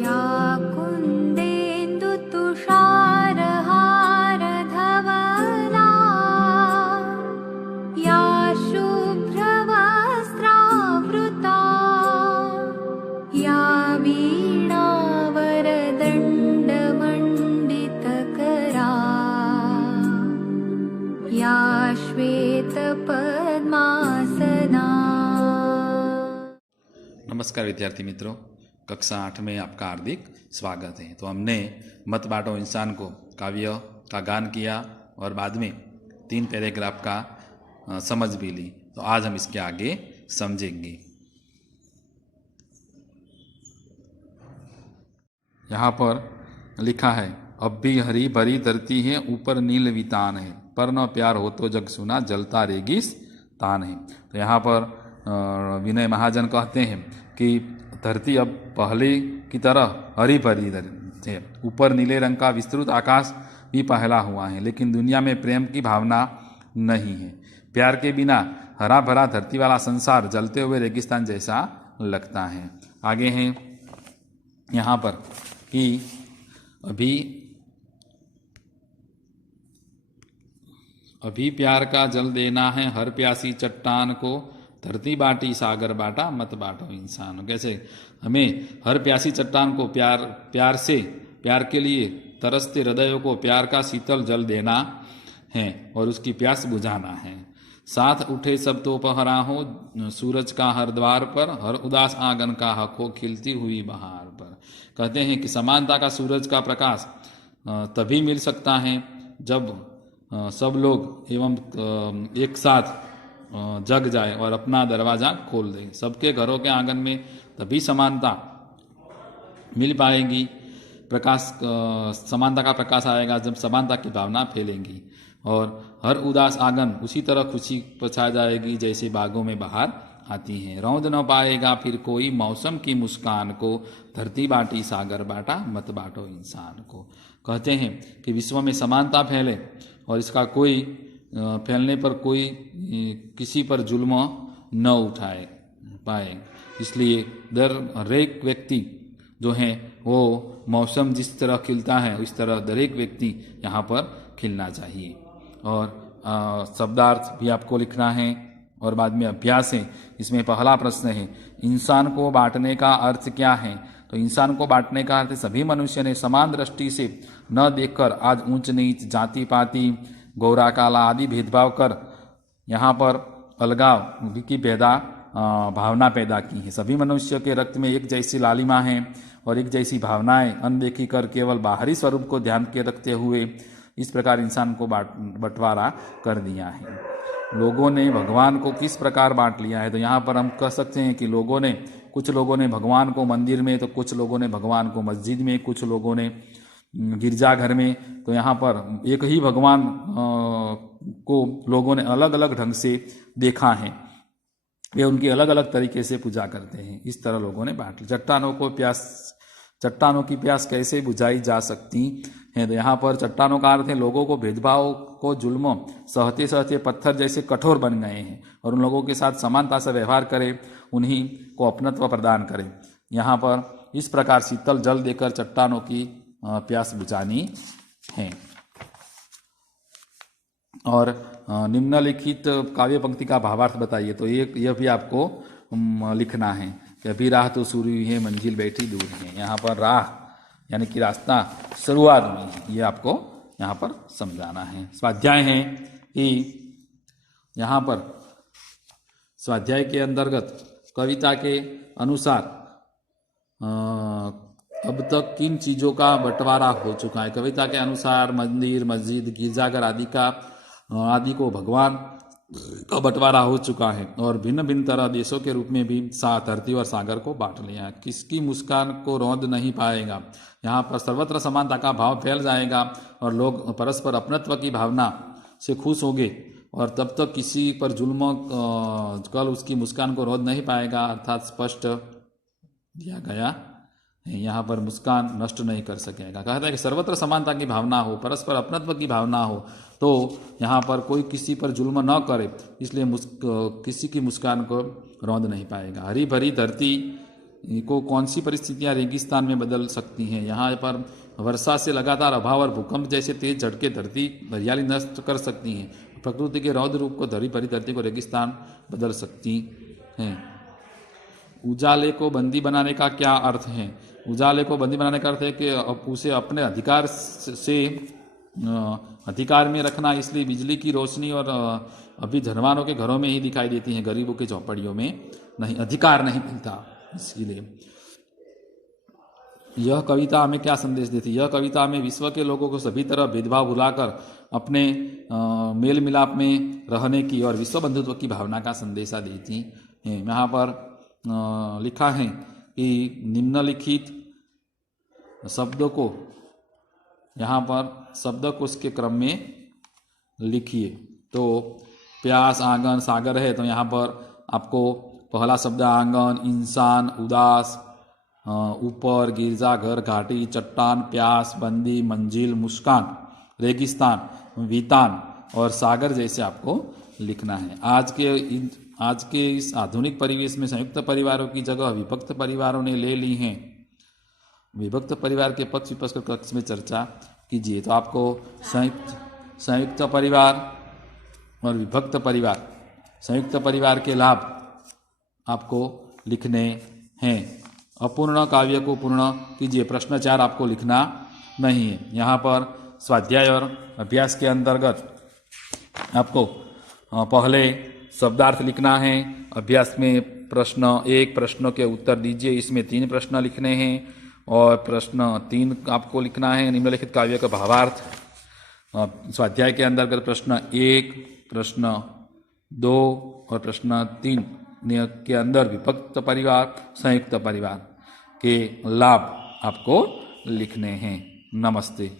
या कुन्देन्दुतुषारहारधवला या शुभ्रवस्त्रावृता या वीणावरदण्डमण्डितकरा या श्वेतपद्मासना। नमस्कार विद्यार्थी मित्रों, कक्षा 8 में आपका हार्दिक स्वागत है। तो हमने मत बांटो इंसान को काव्य का गान किया और बाद में 3 पैराग्राफ का समझ भी ली। तो आज हम इसके आगे समझेंगे। यहाँ पर लिखा है, अब भी हरी भरी धरती है, ऊपर नील वितान है, पर न प्यार हो तो जग सुना, जलता रेगिस्तान है। तो यहाँ पर विनय महाजन कहते हैं कि धरती अब पहले की तरह हरी भरी है, ऊपर नीले रंग का विस्तृत आकाश भी पहला हुआ है, लेकिन दुनिया में प्रेम की भावना नहीं है। प्यार के बिना हरा भरा धरती वाला संसार जलते हुए रेगिस्तान जैसा लगता है। आगे हैं यहाँ पर कि अभी प्यार का जल देना है हर प्यासी चट्टान को, धरती बाटी सागर बाटा, मत बांटो इंसान। कैसे हमें हर प्यासी चट्टान को प्यार के लिए तरसते हृदयों को प्यार का शीतल जल देना है और उसकी प्यास बुझाना है। साथ उठे सब तो पहरा हो सूरज का हर द्वार पर, हर उदास आंगन का हक हो खिलती हुई बहार पर। कहते हैं कि समानता का सूरज का प्रकाश तभी मिल सकता है जब सब लोग एवं एक साथ जग जाए और अपना दरवाज़ा खोल दें। सबके घरों के आंगन में तभी समानता मिल पाएगी, समानता का प्रकाश आएगा जब समानता की भावना फैलेंगी और हर उदास आंगन उसी तरह खुशी पछा जाएगी जैसे बागों में बहार आती है। रौंद न पाएगा फिर कोई मौसम की मुस्कान को, धरती बाटी सागर बाटा, मत बांटो इंसान को। कहते हैं कि विश्व में समानता फैले और इसका कोई फैलने पर कोई किसी पर जुल्म न उठाए पाए, इसलिए हरेक व्यक्ति जो है वो मौसम जिस तरह खिलता है उस तरह दरेक व्यक्ति यहाँ पर खिलना चाहिए। और शब्दार्थ भी आपको लिखना है और बाद में अभ्यास है। इसमें पहला प्रश्न है, इंसान को बांटने का अर्थ क्या है? तो इंसान को बांटने का अर्थ सभी मनुष्य ने समान दृष्टि से न देखकर आज ऊंच नीच, जाति पाति, गोरा काला आदि भेदभाव कर यहाँ पर अलगाव की भावना पैदा की है। सभी मनुष्य के रक्त में एक जैसी लालिमा है और एक जैसी भावनाएं अनदेखी कर केवल बाहरी स्वरूप को ध्यान के रखते हुए इस प्रकार इंसान को बंटवारा कर दिया है। लोगों ने भगवान को किस प्रकार बांट लिया है? तो यहाँ पर हम कह सकते हैं कि कुछ लोगों ने भगवान को मंदिर में, तो कुछ लोगों ने भगवान को मस्जिद में, कुछ लोगों ने गिरजाघर में। तो यहाँ पर एक ही भगवान को लोगों ने अलग अलग ढंग से देखा है, वे उनकी अलग अलग तरीके से पूजा करते हैं। इस तरह लोगों ने बांट लिया। चट्टानों की प्यास कैसे बुझाई जा सकती है? तो यहाँ पर चट्टानों का अर्थ है लोगों को भेदभाव को जुल्म सहते सहते पत्थर जैसे कठोर बन गए हैं और उन लोगों के साथ समानता से व्यवहार करें, उन्हीं को अपनत्व प्रदान करें। यहाँ पर इस प्रकार शीतल जल देकर चट्टानों की प्यास बुझानी है। और निम्नलिखित काव्य पंक्ति का भावार्थ बताइए। तो यह भी आपको लिखना है कि अभी राह तो शुरू हुई है, मंजिल बैठी दूर है। यहाँ पर राह यानी कि रास्ता शुरुआत में है, ये आपको यहाँ पर समझाना है। स्वाध्याय है कि यहाँ पर स्वाध्याय के अंतर्गत कविता के अनुसार अब तक किन चीज़ों का बंटवारा हो चुका है। कविता के अनुसार मंदिर, मस्जिद, गिरजाघर आदि को भगवान का बंटवारा हो चुका है और भिन्न भिन्न तरह देशों के रूप में भी धरती और सागर को बांट लिया है। किसकी मुस्कान को रौंद नहीं पाएगा। यहाँ पर सर्वत्र समानता का भाव फैल जाएगा और लोग परस्पर अपनत्व की भावना से खुश होंगे और तब तक किसी पर जुल्म कल उसकी मुस्कान को रौंद नहीं पाएगा। अर्थात स्पष्ट दिया गया यहाँ पर मुस्कान नष्ट नहीं कर सकेगा। कहता है कि सर्वत्र समानता की भावना हो, परस्पर अपनत्व की भावना हो, तो यहाँ पर कोई किसी पर जुल्म न करे, इसलिए किसी की मुस्कान को रौंद नहीं पाएगा। हरी भरी धरती को कौन सी परिस्थितियां रेगिस्तान में बदल सकती हैं। यहाँ पर वर्षा से लगातार अभाव और भूकंप जैसे तेज झटके धरती हरियाली नष्ट कर सकती हैं। प्रकृति के रौद्र रूप को धरी भरी धरती को रेगिस्तान बदल सकती हैं। उजाले को बंदी बनाने का क्या अर्थ है। उजाले को बंदी बनाने का अर्थ है कि उसे अपने अधिकार से अधिकार में रखना, इसलिए बिजली की रोशनी और अभी धनवानों के घरों में ही दिखाई देती है, गरीबों के झोपड़ियों में नहीं, अधिकार नहीं मिलता इसलिए। यह कविता हमें क्या संदेश देती है। यह कविता हमें विश्व के लोगों को सभी तरह भेदभाव भुलाकर अपने मेल मिलाप में रहने की और विश्व बंधुत्व की भावना का संदेशा देती है। यहाँ पर लिखा है कि निम्नलिखित शब्दों को यहाँ पर शब्दकोश के क्रम में लिखिए। तो प्यास, आंगन, सागर है, तो यहाँ पर आपको पहला शब्द आंगन, इंसान, उदास, ऊपर, गिरजाघर, घाटी, चट्टान, प्यास, बंदी, मंजिल, मुस्कान, रेगिस्तान, वीतान और सागर जैसे आपको लिखना है। आज के इस आधुनिक परिवेश में संयुक्त परिवारों की जगह विभक्त परिवारों ने ले ली हैं। विभक्त परिवार के पक्ष विपक्ष के कक्ष में चर्चा कीजिए। तो आपको संयुक्त परिवार और विभक्त परिवार, संयुक्त परिवार के लाभ आपको लिखने हैं। अपूर्ण काव्य को पूर्ण कीजिए। प्रश्न 4 आपको लिखना नहीं है। यहाँ पर स्वाध्याय और अभ्यास के अंतर्गत आपको पहले शब्दार्थ लिखना है। अभ्यास में प्रश्न 1 प्रश्नों के उत्तर दीजिए, इसमें 3 प्रश्न लिखने हैं और प्रश्न 3 आपको लिखना है। निम्नलिखित काव्य का भावार्थ। स्वाध्याय के अंतर्गत प्रश्न 1, प्रश्न 2 और प्रश्न 3 के अंदर विभक्त परिवार, संयुक्त परिवार के लाभ आपको लिखने हैं। नमस्ते।